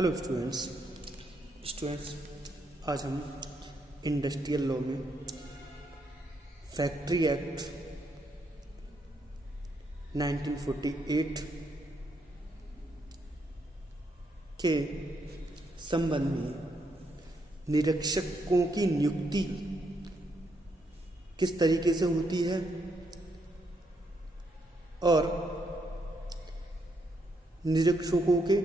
Hello students आज हम industrial law में फैक्ट्री एक्ट 1948 के संबंध में निरीक्षकों की नियुक्ति किस तरीके से होती है और निरीक्षकों के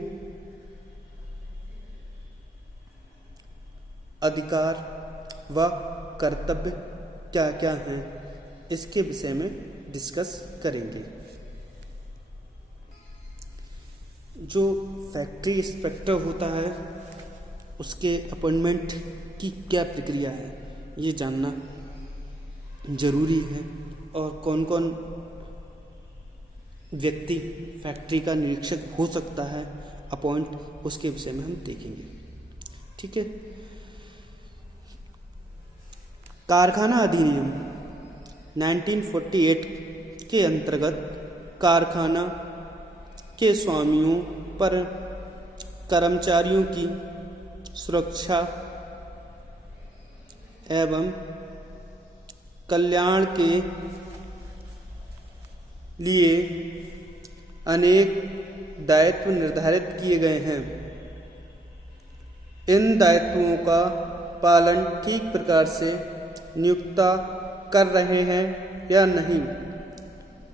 अधिकार व कर्तव्य क्या क्या हैं इसके विषय में डिस्कस करेंगे। जो फैक्ट्री इंस्पेक्टर होता है उसके अपॉइंटमेंट की क्या प्रक्रिया है ये जानना जरूरी है और कौन कौन व्यक्ति फैक्ट्री का निरीक्षक हो सकता है अपॉइंट उसके विषय में हम देखेंगे। ठीक है। कारखाना अधिनियम 1948 के अंतर्गत कारखाना के स्वामियों पर कर्मचारियों की सुरक्षा एवं कल्याण के लिए अनेक दायित्व निर्धारित किए गए हैं। इन दायित्वों का पालन ठीक प्रकार से नियुक्ता कर रहे हैं या नहीं,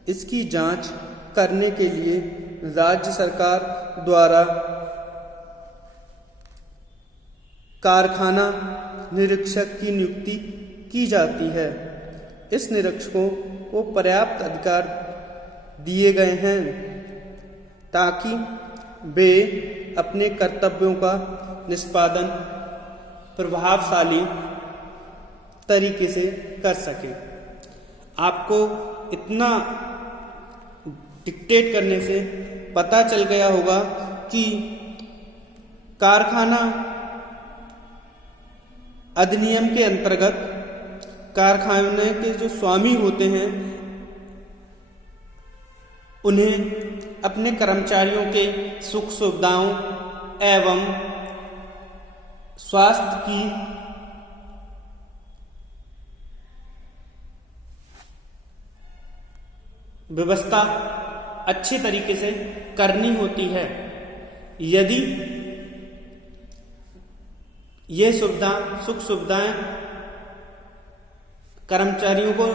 इसकी जांच करने के लिए राज्य सरकार द्वारा कारखाना निरीक्षक की नियुक्ति की जाती है। इस निरीक्षकों को पर्याप्त अधिकार दिए गए हैं ताकि वे अपने कर्तव्यों का निष्पादन प्रभावशाली तरीके से कर सके। आपको इतना डिक्टेट करने से पता चल गया होगा कि कारखाना अधिनियम के अंतर्गत कारखाने के जो स्वामी होते हैं उन्हें अपने कर्मचारियों के सुख सुविधाओं एवं स्वास्थ्य की व्यवस्था अच्छी तरीके से करनी होती है। यदि ये सुख सुविधाएं कर्मचारियों को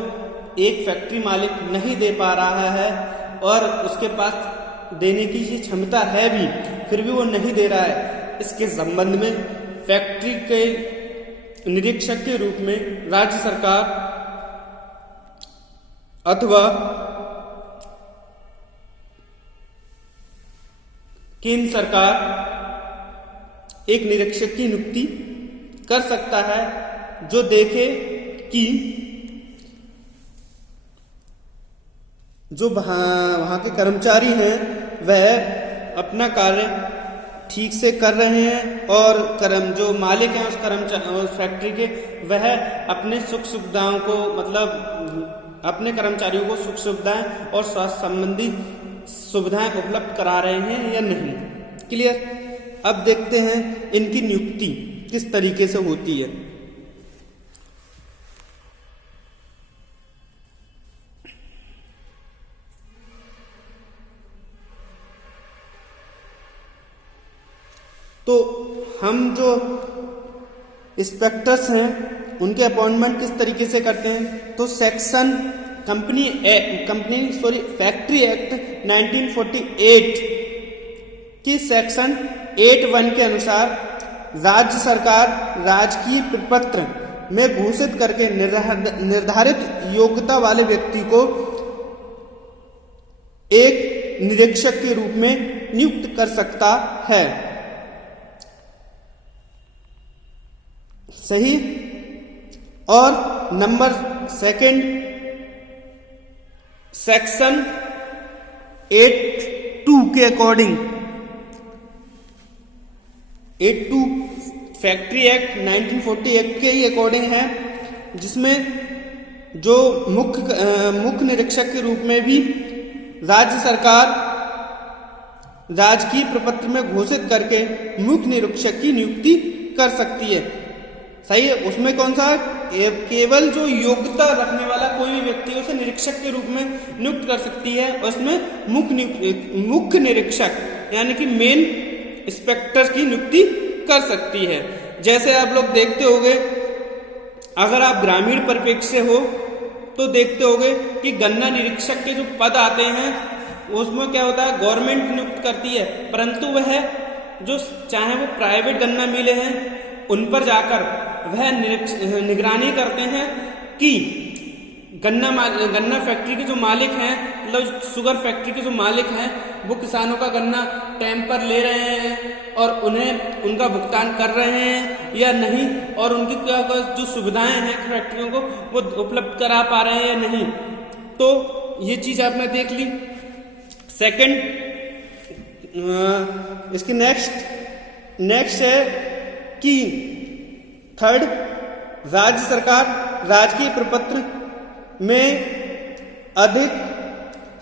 एक फैक्ट्री मालिक नहीं दे पा रहा है और उसके पास देने की ये क्षमता है भी फिर भी वो नहीं दे रहा है, इसके संबंध में फैक्ट्री के निरीक्षक के रूप में राज्य सरकार अथवा केंद्र सरकार एक निरीक्षक की नियुक्ति कर सकता है जो देखे कि जो वहां के कर्मचारी हैं वह अपना कार्य ठीक से कर रहे हैं और जो मालिक हैं उस फैक्ट्री के वह अपने सुख सुविधाओं को मतलब अपने कर्मचारियों को सुख सुविधाएं और स्वास्थ्य संबंधी सुविधाएं उपलब्ध करा रहे हैं या नहीं। क्लियर। अब देखते हैं इनकी नियुक्ति किस तरीके से होती है। तो हम जो इंस्पेक्टर्स हैं उनके अपॉइंटमेंट किस तरीके से करते हैं तो फैक्ट्री एक्ट 1948 की सेक्शन 8(1) के अनुसार राज्य सरकार राजकीय प्रपत्र में घोषित करके निर्धारित योग्यता वाले व्यक्ति को एक निरीक्षक के रूप में नियुक्त कर सकता है। सही। और नंबर 2 सेक्शन 8(2) के अकॉर्डिंग 8(2) फैक्ट्री एक्ट 1948 के ही अकॉर्डिंग है, जिसमें जो मुख्य निरीक्षक के रूप में भी राज्य सरकार राजकीय प्रपत्र में घोषित करके मुख्य निरीक्षक की नियुक्ति कर सकती है। सही है। उसमें कौन सा है? केवल जो योग्यता रखने वाला कोई भी व्यक्ति उसे निरीक्षक के रूप में नियुक्त कर सकती है। और उसमें मुख्य निरीक्षक यानी कि मेन इंस्पेक्टर की नियुक्ति कर सकती है। जैसे आप लोग देखते होंगे, अगर आप ग्रामीण परिप्रेक्ष्य से हो तो देखते होंगे कि गन्ना निरीक्षक के जो पद आते हैं उसमें क्या होता है, गवर्नमेंट नियुक्त करती है, परंतु वह जो चाहे वो प्राइवेट गन्ना मिले हैं उन पर जाकर वह निगरानी करते हैं कि गन्ना फैक्ट्री के जो मालिक हैं, मतलब शुगर फैक्ट्री के जो मालिक हैं, वो किसानों का गन्ना टाइम पर ले रहे हैं और उन्हें उनका भुगतान कर रहे हैं या नहीं, और उनकी क्या जो सुविधाएं हैं फैक्ट्रियों को वो उपलब्ध करा पा रहे हैं या नहीं। तो ये चीज आपने देख ली। सेकंड, इसके नेक्स्ट है कि थर्ड, राज्य सरकार राजकीय प्रपत्र में अधिक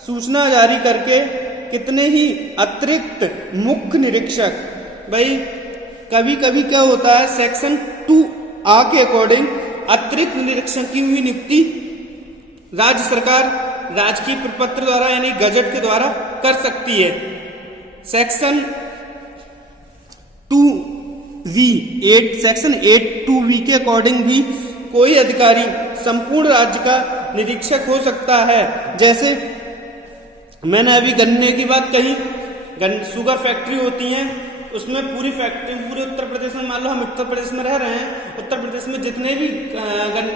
सूचना जारी करके कितने ही अतिरिक्त मुख्य निरीक्षक, भाई कभी कभी क्या होता है, सेक्शन 2A के अकॉर्डिंग अतिरिक्त निरीक्षक की हुई नियुक्ति राज्य सरकार राजकीय प्रपत्र द्वारा यानी गजट के द्वारा कर सकती है। सेक्शन 8(2)V के अकॉर्डिंग भी कोई अधिकारी संपूर्ण राज्य का निरीक्षक हो सकता है। जैसे मैंने अभी गन्ने की बात कही, शुगर फैक्ट्री होती हैं, उसमें पूरी फैक्ट्री पूरे उत्तर प्रदेश में, मान लो हम उत्तर प्रदेश में रह रहे हैं, उत्तर प्रदेश में जितने भी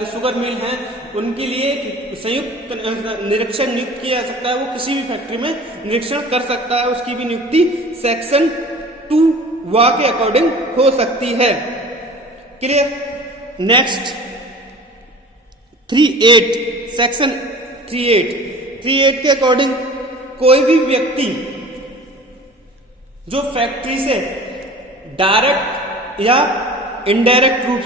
शुगर मिल हैं उनके लिए संयुक्त निरीक्षक नियुक्त किया जा सकता है। वो किसी भी फैक्ट्री में निरीक्षण कर सकता है, उसकी भी नियुक्ति सेक्शन 2A के अकॉर्डिंग हो सकती है। क्लियर। नेक्स्ट 3(8) सेक्शन 3(8) के अकॉर्डिंग कोई भी व्यक्ति जो फैक्ट्री से डायरेक्ट या इनडायरेक्ट रूप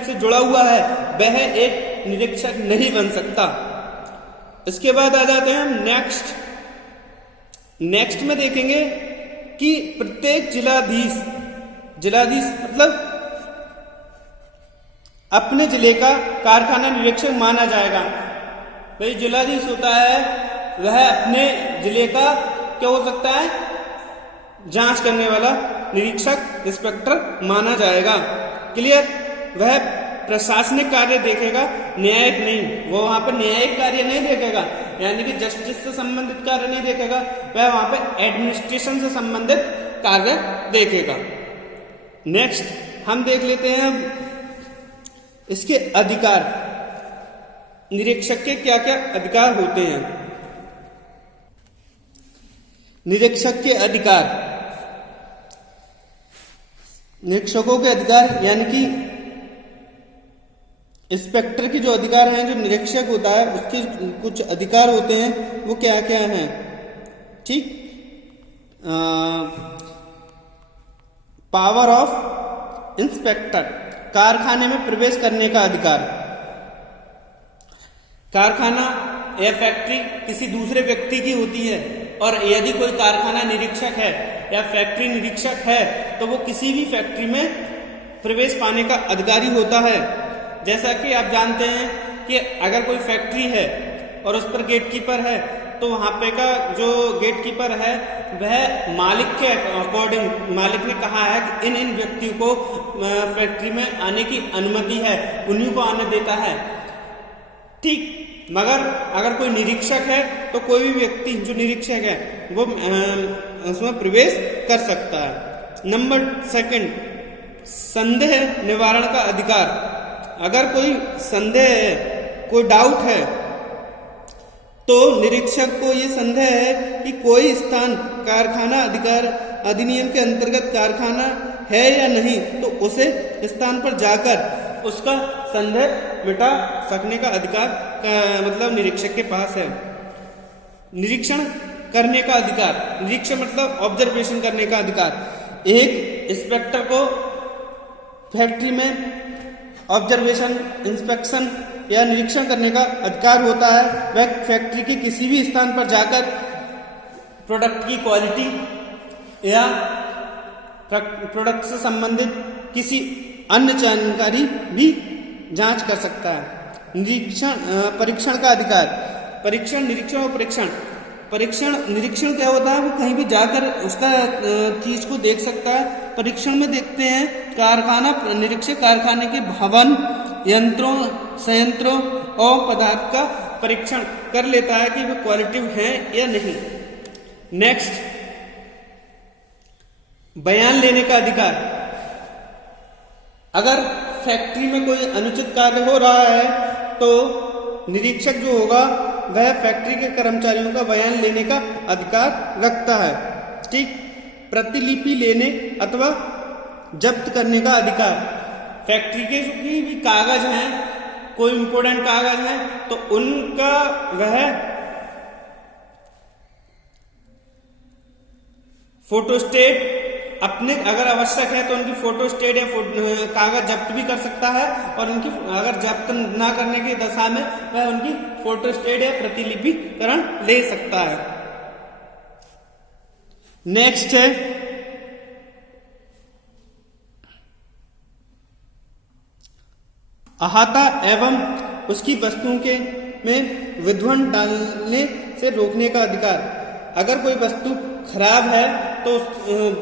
से जुड़ा हुआ है वह एक निरीक्षक नहीं बन सकता। इसके बाद आ जाते हैं नेक्स्ट में देखेंगे कि प्रत्येक जिलाधीश मतलब अपने जिले का कारखाना निरीक्षक माना जाएगा। भाई जिलाधीश होता है वह अपने जिले का क्या हो सकता है, जांच करने वाला निरीक्षक इंस्पेक्टर माना जाएगा। क्लियर। वह प्रशासनिक कार्य देखेगा, न्यायिक नहीं। वो वहां पर न्यायिक कार्य नहीं देखेगा, यानी कि जस्टिस से संबंधित कार्य नहीं देखेगा, वह वहां पर एडमिनिस्ट्रेशन से संबंधित कार्य देखेगा। नेक्स्ट हम देख लेते हैं इसके अधिकार, निरीक्षक के क्या क्या अधिकार होते हैं। निरीक्षक के अधिकार, निरीक्षकों के अधिकार यानी कि इंस्पेक्टर की जो अधिकार हैं, जो निरीक्षक होता है उसके कुछ अधिकार होते हैं, वो क्या क्या हैं। ठीक, पावर ऑफ इंस्पेक्टर, कारखाने में प्रवेश करने का अधिकार। कारखाना या फैक्ट्री किसी दूसरे व्यक्ति की होती है और यदि कोई कारखाना निरीक्षक है या फैक्ट्री निरीक्षक है तो वो किसी भी फैक्ट्री में प्रवेश पाने का अधिकारी होता है। जैसा कि आप जानते हैं कि अगर कोई फैक्ट्री है और उस पर गेटकीपर है तो वहां पे का जो गेटकीपर है वह मालिक के अकॉर्डिंग, मालिक ने कहा है कि इन व्यक्तियों को फैक्ट्री में आने की अनुमति है, उन्हीं को आने देता है। ठीक, मगर अगर कोई निरीक्षक है तो कोई भी व्यक्ति जो निरीक्षक है वो उसमें प्रवेश कर सकता है। नंबर 2, संदेह निवारण का अधिकार। अगर कोई संदेह है, कोई डाउट है, तो निरीक्षक को ये संदेह है कि कोई स्थान कारखाना अधिकार अधिनियम के अंतर्गत कारखाना है या नहीं, तो उसे स्थान पर जाकर उसका संदेह मिटा सकने का अधिकार मतलब निरीक्षक के पास है। निरीक्षण करने का अधिकार, निरीक्षण मतलब ऑब्जर्वेशन करने का अधिकार। एक इंस्पेक्टर को फैक्ट्री में ऑब्जर्वेशन, इंस्पेक्शन या निरीक्षण करने का अधिकार होता है। वह फैक्ट्री के किसी भी स्थान पर जाकर प्रोडक्ट की क्वालिटी या प्रोडक्ट से संबंधित किसी अन्य जानकारी भी जांच कर सकता है। परीक्षण का अधिकार। परीक्षण, निरीक्षण और परीक्षण निरीक्षण क्या होता है? वो कहीं भी जाकर उसका चीज को देख सकता है। परीक्षण में देखते हैं कारखाना निरीक्षक कारखाने के भवन, यंत्रों, संयंत्रों और पदार्थ का परीक्षण कर लेता है कि वे क्वालिटिव हैं या नहीं। नेक्स्ट, बयान लेने का अधिकार। अगर फैक्ट्री में कोई अनुचित कार्य हो रहा है तो निरीक्षक जो होगा वह फैक्ट्री के कर्मचारियों का बयान लेने का अधिकार रखता है। ठीक। प्रतिलिपि लेने अथवा जब्त करने का अधिकार। फैक्ट्री के जो भी कागज हैं, कोई इंपोर्टेंट कागज हैं, तो उनका वह फोटोस्टेट अपने अगर आवश्यक है तो उनकी फोटोस्टेट या कागज जब्त भी कर सकता है, और उनकी अगर जब्त ना करने की दशा में वह उनकी फोटोस्टेट या प्रतिलिपिकरण ले सकता है। नेक्स्ट है अहाता एवं उसकी वस्तुओं के में विध्वंस डालने से रोकने का अधिकार। अगर कोई वस्तु खराब है तो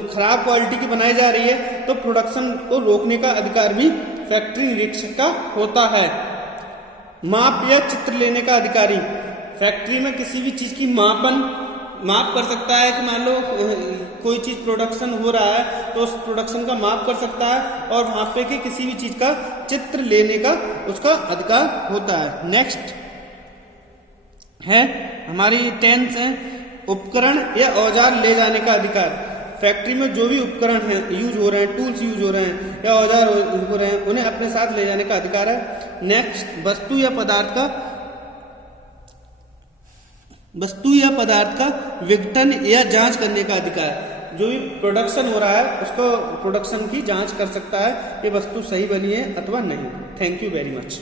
खराब क्वालिटी की बनाई जा रही है तो प्रोडक्शन को रोकने का अधिकार भी फैक्ट्री निरीक्षक का होता है। माप या चित्र लेने का अधिकारी। फैक्ट्री में किसी भी चीज की माप कर सकता है कि मान लो कोई चीज प्रोडक्शन हो रहा है तो उस प्रोडक्शन का माप कर सकता है, और वहां पे के किसी भी चीज का चित्र लेने का उसका अधिकार होता है। नेक्स्ट है हमारी 10th है उपकरण या औजार ले जाने का अधिकार। फैक्ट्री में जो भी उपकरण हैं यूज हो रहे हैं, टूल्स यूज हो रहे हैं या औजार हो रहे हैं, उन्हें अपने साथ ले जाने का अधिकार है। नेक्स्ट, वस्तु या पदार्थ का विघटन या जांच करने का अधिकार। जो भी प्रोडक्शन हो रहा है उसको प्रोडक्शन की जांच कर सकता है, ये वस्तु सही बनी है अथवा नहीं। Thank you very much.